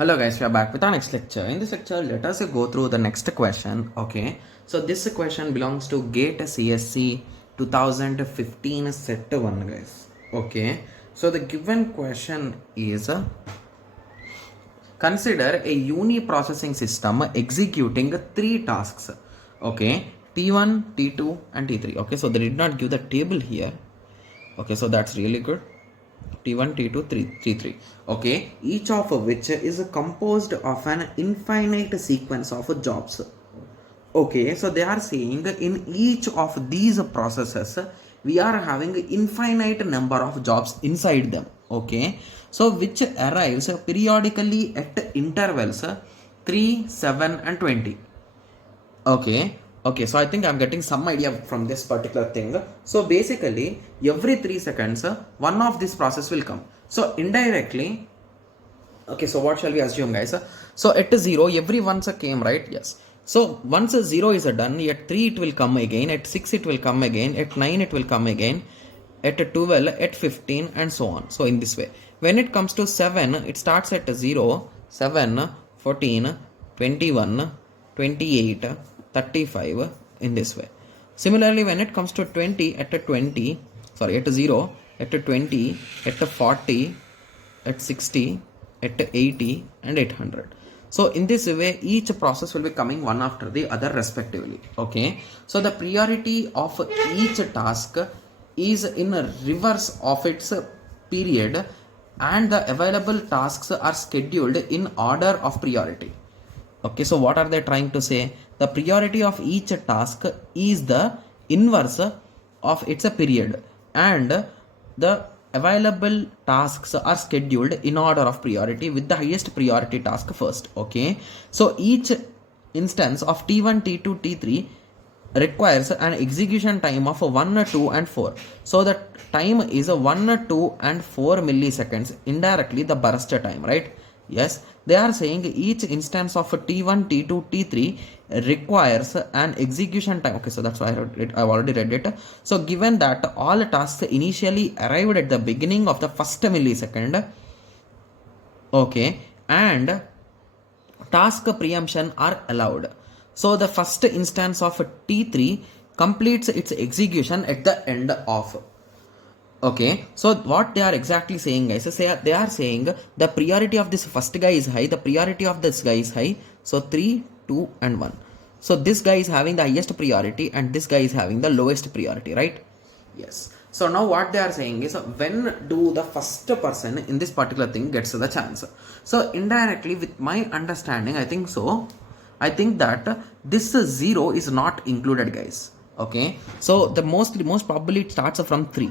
Hello guys, we are back with our next lecture. In this lecture, let us go through the next question. Okay, so this question belongs to GATE CSC 2015 set 1 guys. Okay, so the given question is consider a uniprocessing system executing 3 tasks. Okay, T1, T2 and T3. Okay, so they did not give the table here. Okay, so that's really good. T1, T2, T3. Okay, each of which is composed of an infinite sequence of jobs. Okay, so they are saying in each of these processes we are having infinite number of jobs inside them. Okay, so which arrives periodically at intervals 3, 7 and 20. Okay, so I think I'm getting some idea from this particular thing. So basically every 3 seconds one of this process will come. So indirectly, okay, so what shall we assume guys? So at 0 every once came, right? Yes. So once 0 is done, at 3 it will come again, at 6 it will come again, at 9 it will come again, at 12, at 15 and so on. So in this way, when it comes to 7, it starts at 0, 7, 14, 21, 28, 35 in this way. Similarly, when it comes to 20, at 0, at 20, at 40, at 60, at 80 and 800. So in this way each process will be coming one after the other respectively. Okay, so the priority of each task is in reverse of its period and the available tasks are scheduled in order of priority. Okay, so what are they trying to say? The priority of each task is the inverse of its period and the available tasks are scheduled in order of priority with the highest priority task first. Okay, so each instance of T1, T2, T3 requires an execution time of 1, 2 and 4. So the time is 1, 2 and 4 milliseconds, indirectly the burst time, right? Yes, they are saying each instance of T1, T2, T3 requires an execution time. Okay, so that's why I've already read it. So given that all tasks initially arrived at the beginning of the first millisecond, okay, and task preemption are allowed. So the first instance of T3 completes its execution at the end of. Okay, so what they are exactly saying guys, they are saying the priority of this first guy is high, the priority of this guy is high, so 3, 2 and 1. So this guy is having the highest priority and this guy is having the lowest priority, right? Yes. So now what they are saying is when do the first person in this particular thing gets the chance? So indirectly with my understanding, I think that this 0 is not included guys. Okay, so the most probably it starts from 3.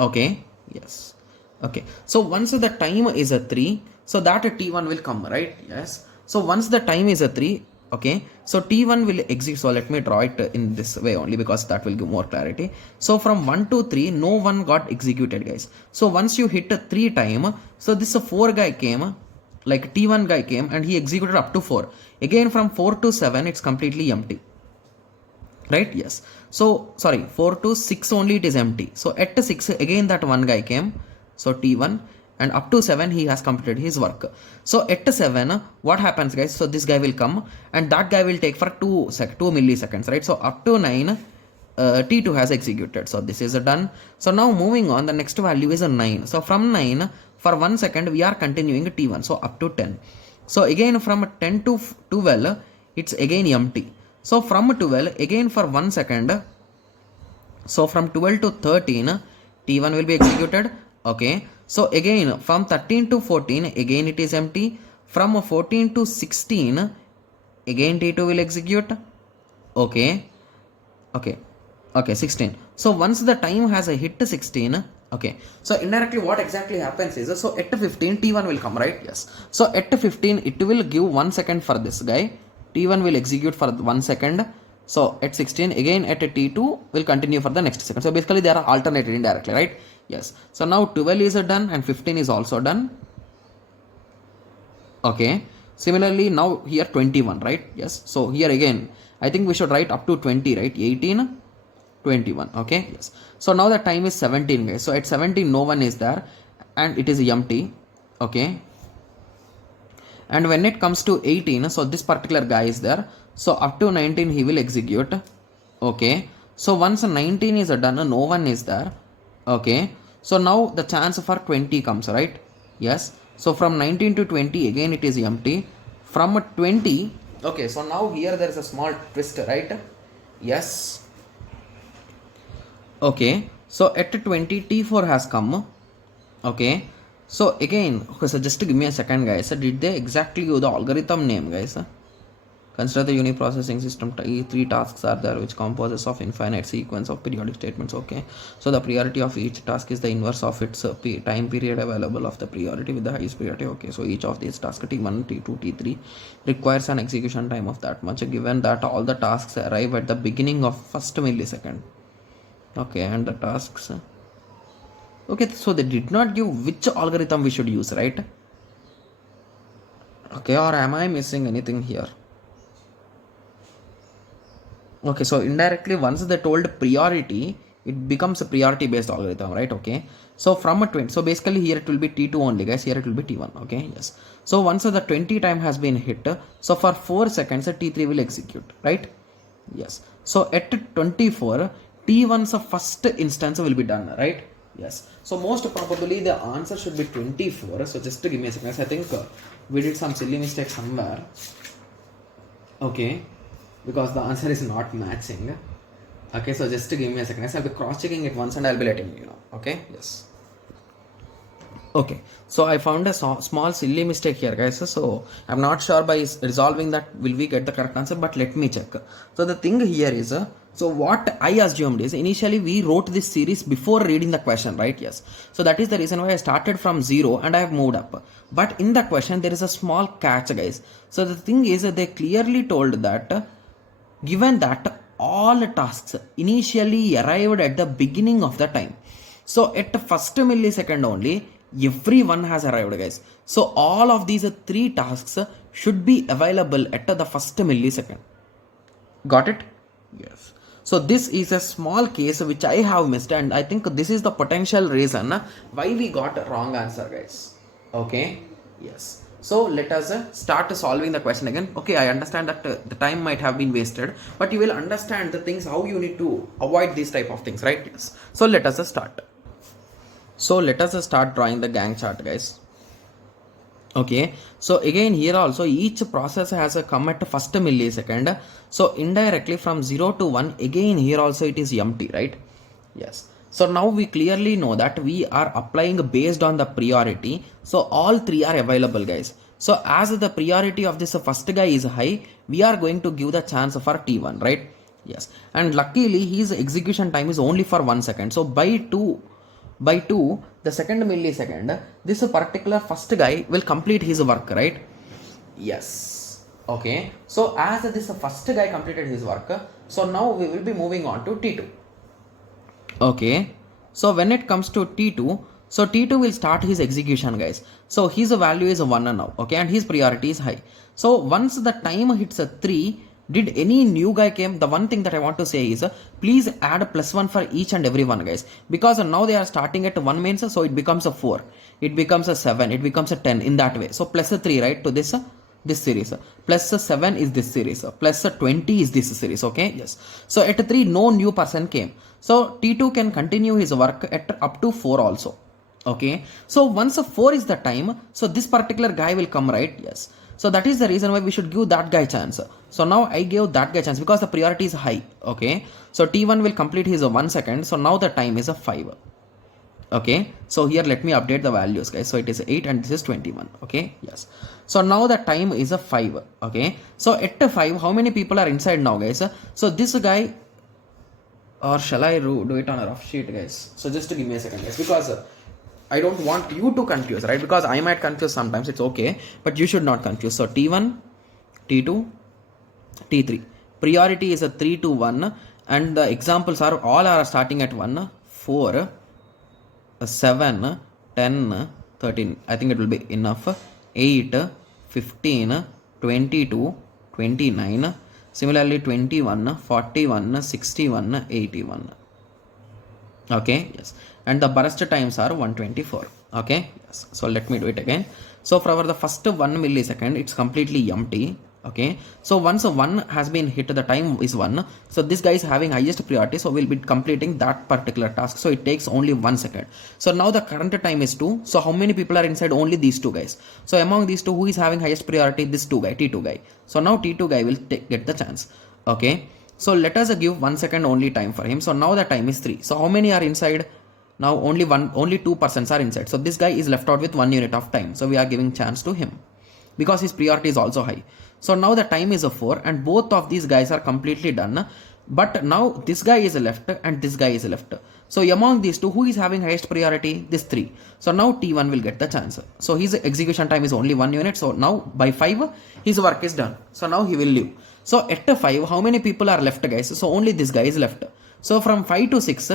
Okay, yes. Okay, so once the time is a 3, so that T1 will come, right? Yes. So once the time is a 3, okay, so T1 will exist. So let me draw it in this way only because that will give more clarity. So from 1 to 3 no one got executed guys. So once you hit 3 time, so this 4 guy came, like T1 guy came and he executed up to 4. Again from 4 to 7 it's completely empty, right? Yes. So sorry, 4 to 6 only it is empty. So at 6 again that one guy came, so T1, and up to 7 he has completed his work. So at 7 what happens guys? So this guy will come and that guy will take for 2 milliseconds, right? So up to 9 T2 has executed. So this is done. So now moving on, the next value is a 9. So from 9 for 1 second we are continuing T1, so up to 10. So again from 10 to 12 it's again empty. So from 12 again for 1 second, so from 12 to 13 T1 will be executed. Okay, so again from 13 to 14 again it is empty. From 14 to 16 again T2 will execute. Okay, 16. So once the time has hit 16, okay, so indirectly what exactly happens is, so at 15 T1 will come, right? Yes. So at 15 it will give 1 second for this guy, T1 will execute for 1 second. So at 16 again at T2 will continue for the next second. So basically they are alternated indirectly, right? Yes. So now 12 is done and 15 is also done. Okay, similarly now here 21, right? Yes. So here again I think we should write up to 20, right? 18, 21. Okay, yes. So now the time is 17 guys. So at 17 no one is there and it is empty. Okay, And when it comes to 18, so this particular guy is there. So up to 19 he will execute. Okay. So once 19 is done, no one is there. Okay. So now the chance for 20 comes, right? Yes. So from 19 to 20 again it is empty. From 20, okay, so now here there is a small twist, right? Yes. Okay. So at 20 T4 has come. Okay. So again, okay, so just to give me a second, guys. So did they exactly use the algorithm name, guys? Consider the uniprocessing system. Three tasks are there which composes of infinite sequence of periodic statements. Okay, so the priority of each task is the inverse of its time period available of the priority with the highest priority. Okay, so each of these tasks T1, T2, T3 requires an execution time of that much, given that all the tasks arrive at the beginning of first millisecond. Okay, and the tasks. Okay, so they did not give which algorithm we should use, right? Okay, or am I missing anything here? Okay, so indirectly once they told priority, it becomes a priority based algorithm, right? Okay, so from a 20, so basically here it will be T2 only, guys. Here it will be T1. Okay, yes. So once the 20 time has been hit, so for 4 seconds T3 will execute, right? Yes. So at 24, T1's first instance will be done, right? Yes. So most probably the answer should be 24. So just to give me a second, I think we did some silly mistake somewhere. Okay, because the answer is not matching. Okay, so just to give me a second, I'll be cross checking it once and I'll be letting you know. Okay, yes. Okay, so I found a small silly mistake here, guys. So I'm not sure by resolving that will we get the correct answer, but let me check. So the thing here is, so what I assumed is initially we wrote this series before reading the question, right? Yes. So that is the reason why I started from 0 and I have moved up. But in the question there is a small catch, guys. So the thing is they clearly told that given that all tasks initially arrived at the beginning of the time. So at the first millisecond only, everyone has arrived, guys. So all of these 3 tasks should be available at the first millisecond. Got it? Yes. So this is a small case which I have missed, and I think this is the potential reason why we got a wrong answer, guys. Okay? Yes. So let us start solving the question again. Okay, I understand that the time might have been wasted, but you will understand the things how you need to avoid these type of things, right? Yes. So let us start. So let us start drawing the Gantt chart, guys. Okay, so again here also each process has a come at first millisecond. So indirectly from 0 to 1, again here also it is empty, right? Yes. So now we clearly know that we are applying based on the priority. So all 3 are available, guys. So as the priority of this first guy is high, we are going to give the chance for T1, right? Yes. And luckily his execution time is only for 1 second. So by 2, the second millisecond, this particular first guy will complete his work, right? Yes. Okay. So as this first guy completed his work, so now we will be moving on to T2. Okay. So when it comes to T2, so T2 will start his execution, guys. So his value is 1 now. Okay. And his priority is high. So once the time hits 3, did any new guy came? The one thing that I want to say is please add +1 for each and every one, guys, because now they are starting at 1 means, so it becomes a 4, it becomes a 7, it becomes a 10 in that way. So +3, right, to this series, +7 is this series, +20 is this series. Okay, yes. So at 3 no new person came, so T2 can continue his work at up to 4 also. Okay, so once 4 is the time, so this particular guy will come, right? Yes. So that is the reason why we should give that guy chance. So now I gave that guy chance because the priority is high. Okay. So T1 will complete his 1 second. So now the time is 5. Okay. So here let me update the values, guys. So it is 8 and this is 21. Okay. Yes. So now the time is 5. Okay. So at 5, how many people are inside now, guys? So this guy, or shall I do it on a rough sheet, guys? So just to give me a second, guys, because I don't want you to confuse, right? Because I might confuse sometimes, it's okay, but you should not confuse. So T1, T2, T3. Priority is a 3 to 1, and the examples are all are starting at 1, 4, 7, 10, 13. I think it will be enough. 8, 15, 22, 29. Similarly, 21, 41, 61, 81. Okay, yes. And the burst times are 124. Okay, yes. So let me do it again. So for the first 1 millisecond, it's completely empty. Okay, so once 1 has been hit, the time is 1. So this guy is having highest priority, so we'll be completing that particular task. So it takes only 1 second. So now the current time is 2. So how many people are inside? Only these two guys. So among these two, who is having highest priority? This T2 guy. So now T2 guy will get the chance. Okay, so let us give 1 second only time for him. So now the time is 3. So how many are inside? Now only 2 persons are inside. So this guy is left out with 1 unit of time. So we are giving chance to him because his priority is also high. So now the time is 4 and both of these guys are completely done. But now this guy is left and this guy is left. So among these two, who is having highest priority? This 3. So now T1 will get the chance. So his execution time is only 1 unit. So now by 5, his work is done. So now he will leave. So at 5, how many people are left, guys? So only this guy is left. So from 5 to 6,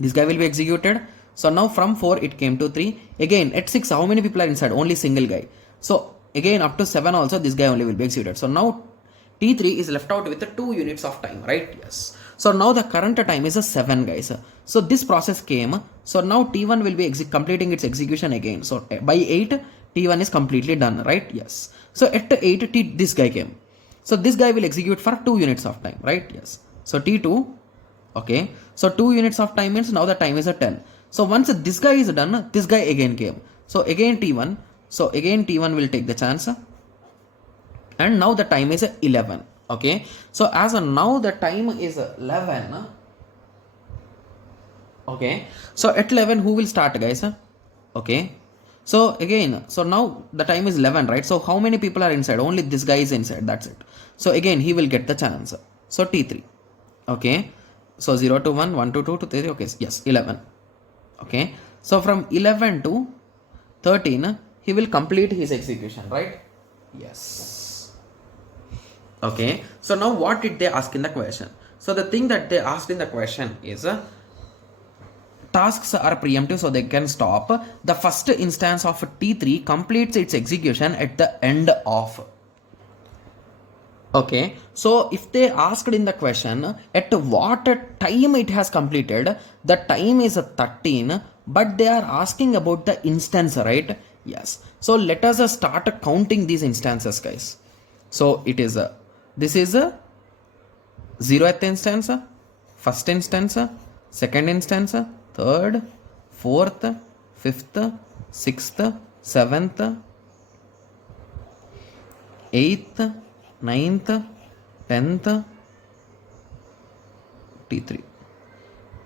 this guy will be executed. So now from 4, it came to 3. Again, at 6, how many people are inside? Only single guy. So again, up to 7 also, this guy only will be executed. So now T3 is left out with 2 units of time, right? Yes. So now the current time is 7, guys. So this process came. So now T1 will be completing its execution again. So by 8, T1 is completely done, right? Yes. So at 8, this guy came. So this guy will execute for 2 units of time, right? Yes. So T2, okay. So 2 units of time means now the time is 10. So once this guy is done, this guy again came. So again T1. So again T1 will take the chance. And now the time is 11. Okay. So as now the time is 11. Okay. So at 11, who will start, guys? Okay. So again, so now the time is 11, right? So how many people are inside? Only this guy is inside. That's it. So again, he will get the chance. So T3. Okay. So 0 to 1, 1 to 2 to 3. Okay. Yes. 11. Okay. So from 11 to 13, he will complete his execution, right? Yes. Okay. So now what did they ask in the question? So the thing that they asked in the question is tasks are preemptive, so they can stop. The first instance of T3 completes its execution at the end of. Okay, so if they asked in the question at what time it has completed, the time is 13, but they are asking about the instance, right? Yes. So let us start counting these instances, guys. So it is this is a 0th instance, first instance, second instance, third, fourth, fifth, sixth, seventh, eighth, ninth, 10th, T3,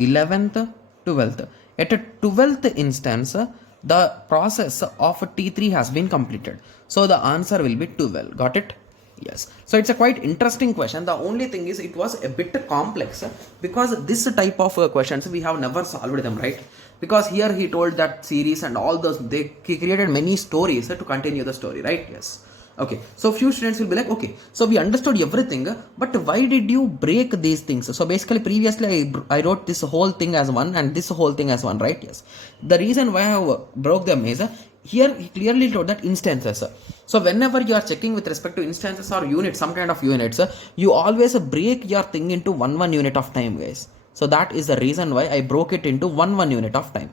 11th, 12th. At a 12th instance, the process of T3 has been completed. So the answer will be 12. Got it? Yes. So it's a quite interesting question. The only thing is it was a bit complex because this type of questions we have never solved them, right? Because here he told that series and all those, he created many stories to continue the story, right? Yes. Okay, so few students will be like, okay, so we understood everything, but why did you break these things? So basically previously I wrote this whole thing as one and this whole thing as one, right? Yes. The reason why I broke them is here he clearly told that instances. So whenever you are checking with respect to instances or units, some kind of units, you always break your thing into one unit of time, guys. So that is the reason why I broke it into one unit of time.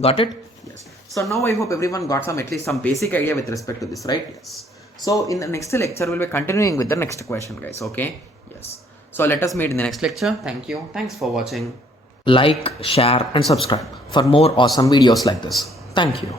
Got it? Yes. So now I hope everyone got at least some basic idea with respect to this, right? Yes. So in the next lecture, we'll be continuing with the next question, guys. Okay. Yes. So let us meet in the next lecture. Thank you. Thanks for watching. Like, share and subscribe for more awesome videos like this. Thank you.